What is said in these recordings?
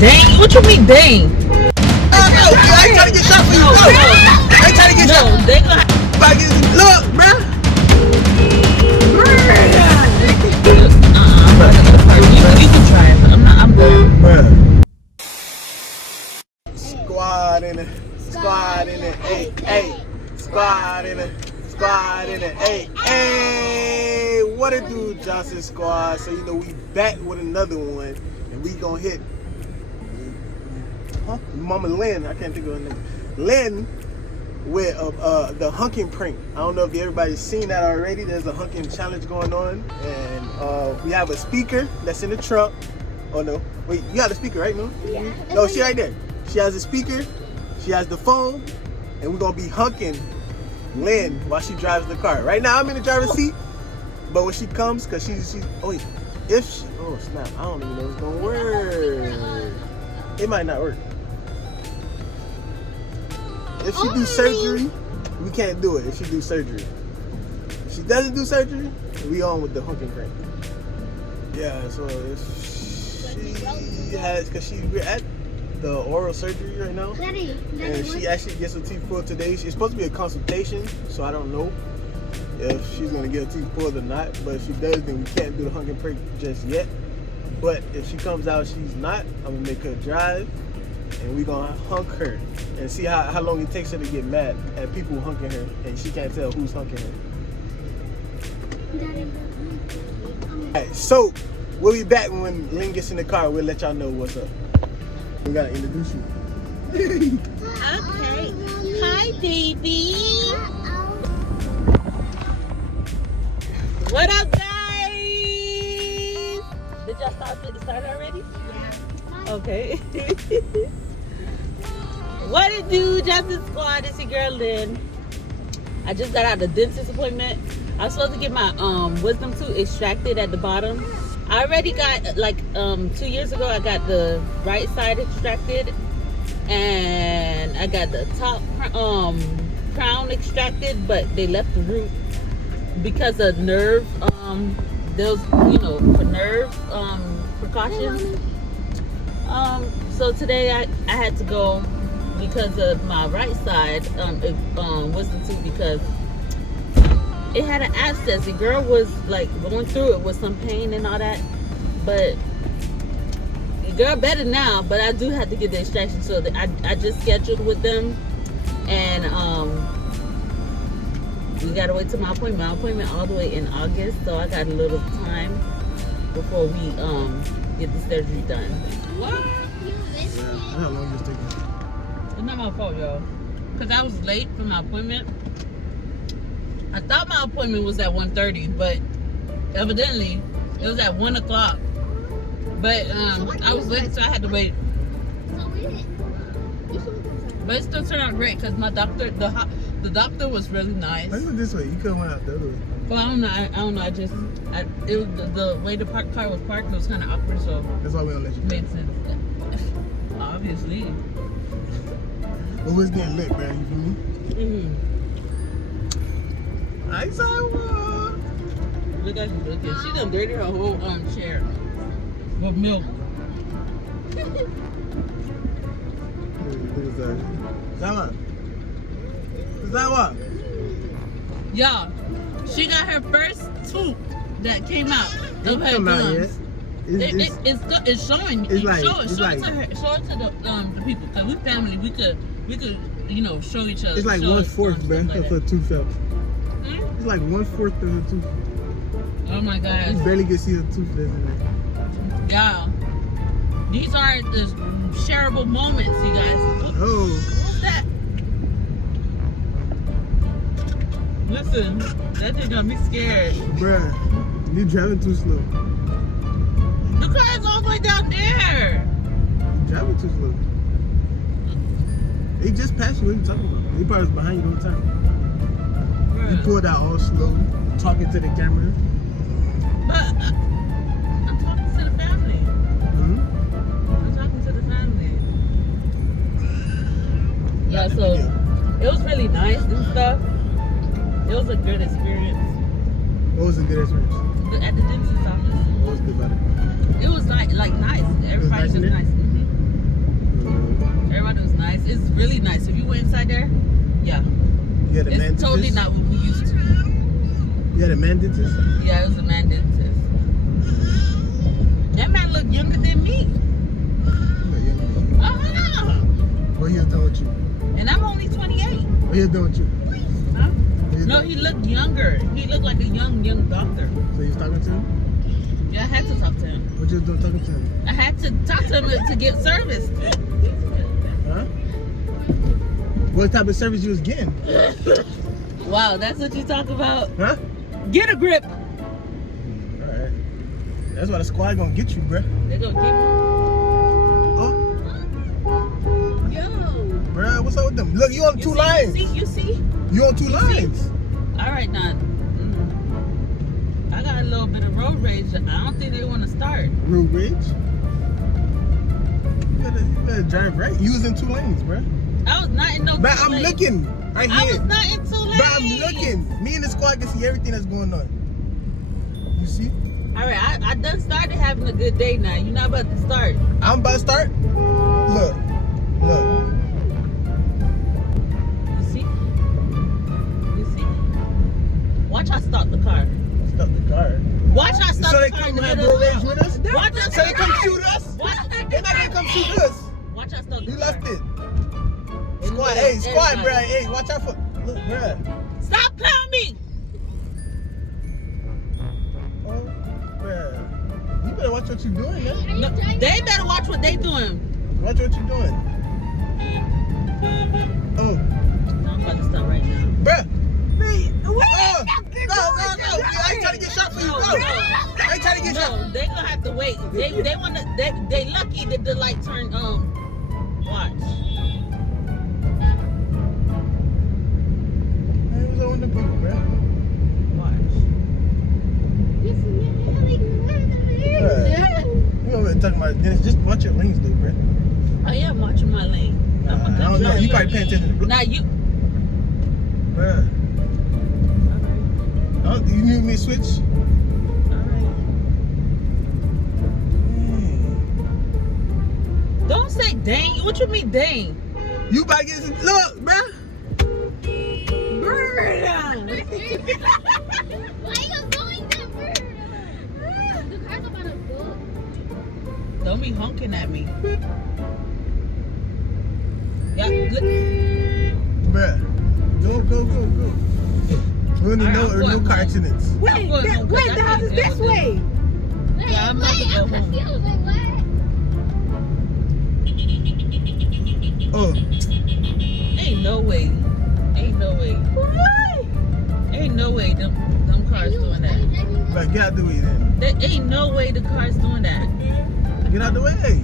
Dang? What you mean, dang? No, I ain't trying to get shot for you. No. I ain't trying to get shot. No, they gonna Look, bruh. You can try it. I'm good. Bruh. Squad in it. Squad in it. Hey, hey. Squad in it. Squad in it. Hey, hey. What it do, Johnson Squad? So, you know, we back with another one. And we gonna hit Mama Lynn. I can't think of her name. Lynn with the Honk Prank. I don't know if everybody's seen that already. There's a honking challenge going on. And we have a speaker that's in the trunk. Oh, no. Wait, you got a speaker, right? No? Yeah. No, she right there. She has a speaker. She has the phone. And we're going to be honking Lynn while she drives the car. Right now, I'm in the driver's seat. But when she comes, because she's oh, wait. If she, oh, snap. I don't even know if it's going to work. It might not work. If she do surgery, we can't do it. If she do surgery. If she doesn't do surgery, we on with the Honk Prank. Yeah, so if she has, because we're at the oral surgery right now. Daddy, And she actually gets her teeth pulled today. It's supposed to be a consultation, so I don't know if she's going to get her teeth pulled or not. But if she does, then we can't do the Honk Prank just yet. But if she comes out she's not, I'm going to make her drive. And we're going to honk her and see how long it takes her to get mad at people honking her. And she can't tell who's honking her. Alright, so we'll be back when Lynn gets in the car. We'll let y'all know what's up. We got to introduce you. Okay. Hi, baby. What up, guys? Did y'all start already? Yeah. Okay. What it do, Johnson Squad? It's your girl Lynn. I just got out of the dentist appointment. I was supposed to get my wisdom tooth extracted at the bottom. I already got, like, 2 years ago, I got the right side extracted. And I got the top crown extracted, but they left the root because of nerve, those, you know, for nerve precautions. So today I had to go because of my right side wisdom tooth, because it had an abscess. The girl was like going through it with some pain and all that, but the girl better now. But I do have to get the extraction, so I just scheduled with them, and we gotta wait till my appointment. My appointment all the way in August, so I got a little time before we get the surgery done. What? Yeah, how long is it taking? It's not my fault, y'all. Because I was late for my appointment. I thought my appointment was at 1:30, but evidently it was at 1 o'clock. But I was late, so I had to wait. But it still turned out great because my doctor, the doctor was really nice. Let's go this way. You could have went out the other way. Well, I don't know. It was the way the car was parked, it was kind of awkward, so That's why we don't let you. it made sense. Obviously. But what's getting lit, man? You feel me? I saw one. Look at you looking. She done dirty her whole chair with milk. Is that what? Y'all, she got her first tooth that came out of her gums. It's showing. It's like, show it's it like, to her. Show it to the people. Cause we family. We could you know, show each other. it's like show 1/4, man, like of her tooth fell. Hmm? It's like 1/4 of her tooth. Oh my You God. barely can see her tooth that's in there. Y'all, these are the shareable moments, you guys. Oh. What's that? Listen, that thing got me scared. Bruh, you driving too slow. The car is all the way down there. You driving too slow. He just passed you. What are you talking about? He probably was behind you the whole time. Bruh. You pulled out all slow, talking to the camera. But I'm talking to the family. Hmm? I'm talking to the family. Yeah, so it was really nice and stuff. It was a good experience. What was a good experience? At the dentist's office. What was good about it? It was like nice. Everybody was nice in nice. there? it's really nice. If you went inside there, yeah. You had a man It's totally dentist? not what we used to. You had a man dentist? Yeah, it was a man dentist. That man looked younger than me. Uh-huh. What he was doing with you? And I'm only 28. What he was doing with you? Huh? What No, he looked younger. He looked like a young doctor. So you was talking to him? Yeah, I had to talk to him. What you was doing talking to him? I had to talk to him to get service. Huh? What type of service you was getting? Wow, that's what you talk about? Huh? Get a grip. Alright. That's why the squad gonna get you, bruh. They're going to get me. Oh, Yo. bruh, what's up with them? Look, you on two lines. You see? You on two lines. All right, now. I got a little bit of road rage. I don't think they want to start. Road rage? You better drive right. You was in two lanes, bruh. I was not in no But two I'm lanes. looking right I here. was not in two lanes. But I'm looking. Me and the squad can see everything that's going on. You see? All right, I done started having a good day now. You're not about to start. I'm about to start. Look. Look. You see? You see? Watch I stop the car. Stop the car. Watch I stop So the they car. come in the have middle road of rage the- with us? Watch I So they come shoot us? Watch They're not gonna come shoot us. Watch I stop the You car. left it. In the Squad, middle hey, of squad, everybody. bro. Hey, watch out for. Look, bruh. Stop clowning me. Oh, bruh. You better watch what you're doing, man. No, they better watch what they doing. Watch what you're doing. Oh, No, I'm about to stop right now. bruh. Wait, Oh, no. I ain't trying to get shot for you. No. I ain't trying to get shot. No, they gonna have to wait. They wanna they lucky that the light turned watch. Man, it was on the people, bruh. Watch. You over there talking about Dennis. Just watch your lanes, though, bruh. I am watching my lane. I'm a I good don't know. You driver. probably paying attention to Now you bruh. Oh, you need me to switch? alright. Don't say dang. What you mean dang? You about to get some. Look, bruh. Bird. Why are you going there, bird? The car's about to go. Don't be honking at me. Yeah, look. Bruh. Go. We only Alright, know I'm no going car home. accidents. I'm going home 'cause I the house can't is deal this with way. Yeah, I'm about to go I'm home. confused. Like, what? Oh, Ain't no way. Ain't no way them cars doing that. but get out the way then. There ain't no way the car's doing that. Get out the way.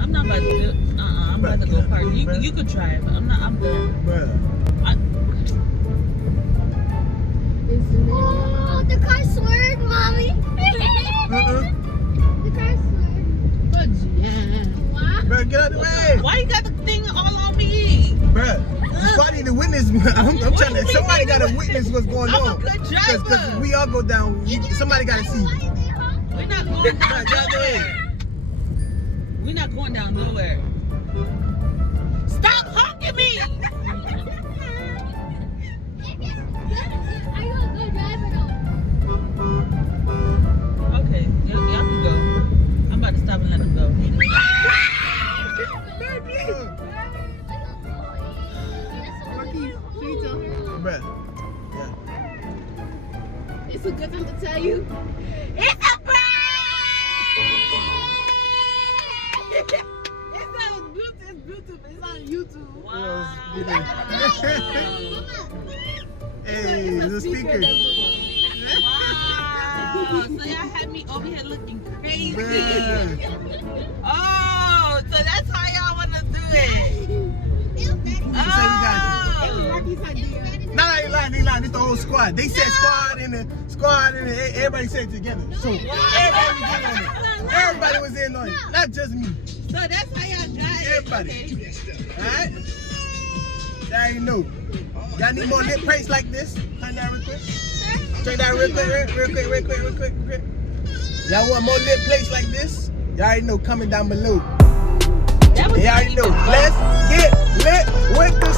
I'm not about to do. I'm about to go park. You could try it, but I'm not. I'm done. Bruh. Oh, the car swerved, mommy. The car swerved. Wow. Bruh, get out the way. Why you got the thing all on me? Bruh. Somebody to witness. I'm trying to. Somebody got to witness what's going I'm a on. good driver. Because we all go down. Somebody got to see. We're not going Bruh, down get out the way. nowhere. We're not going down nowhere. Stop honking me! Are you a good driver though? Okay, y'all can go. I'm about to stop and let them go. Bruh. It's a good time to tell you. It's a prank! It's on YouTube. It's on YouTube. Wow. Hey, the speaker. Wow. So y'all had me over here looking crazy. Bruh. Oh, so that's how y'all want to do it. Who say we got Oh. Marky's idea. Nah, they lying. It's the whole squad. They said squad and everybody said it together. So everybody was in on it. Not just me. So that's how y'all got it. Everybody. Okay. Alright? Now you know. Y'all need more lip praise like this? Turn that real quick. Turn that real quick. Y'all want more lip plates like this? Y'all already know coming down below. That was Y'all already know. Let's get lit with the